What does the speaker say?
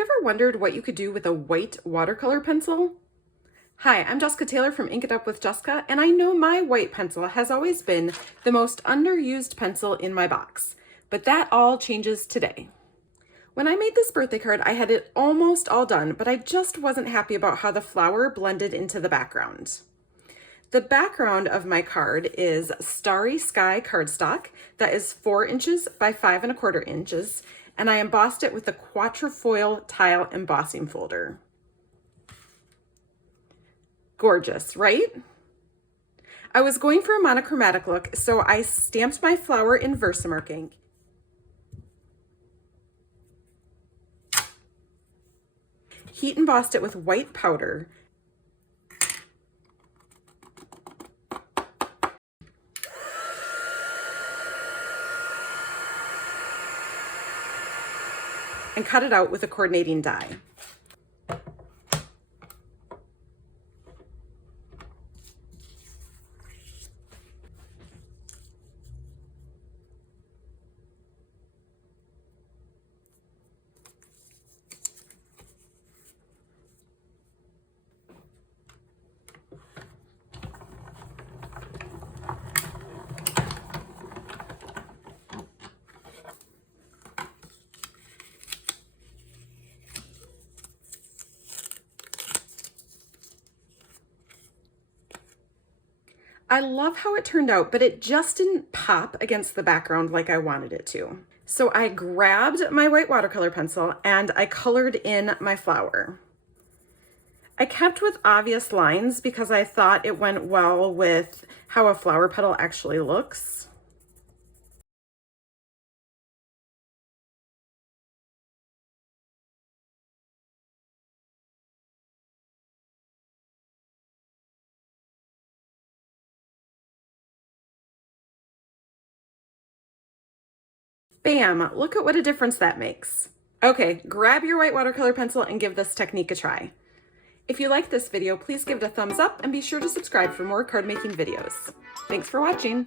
you ever wondered what you could do with a white watercolor pencil? Hi, I'm Jessica Taylor from Ink It Up with Jessica, and I know my white pencil has always been the most underused pencil in my box, but that all changes today. When I made this birthday card, I had it almost all done, but I just wasn't happy about how the flower blended into the background. The background of my card is Starry Sky cardstock that is 4 inches by 5¼ inches, and I embossed it with the Quatrefoil tile embossing folder. Gorgeous, right? I was going for a monochromatic look, so I stamped my flower in Versamark ink. Heat embossed it with white powder. And cut it out with a coordinating die. I love how it turned out, but it just didn't pop against the background like I wanted it to. So I grabbed my white watercolor pencil and I colored in my flower. I kept with obvious lines because I thought it went well with how a flower petal actually looks. Bam, look at what a difference that makes. Okay, grab your white watercolor pencil and give this technique a try. If you like this video, please give it a thumbs up and be sure to subscribe for more card making videos. Thanks for watching.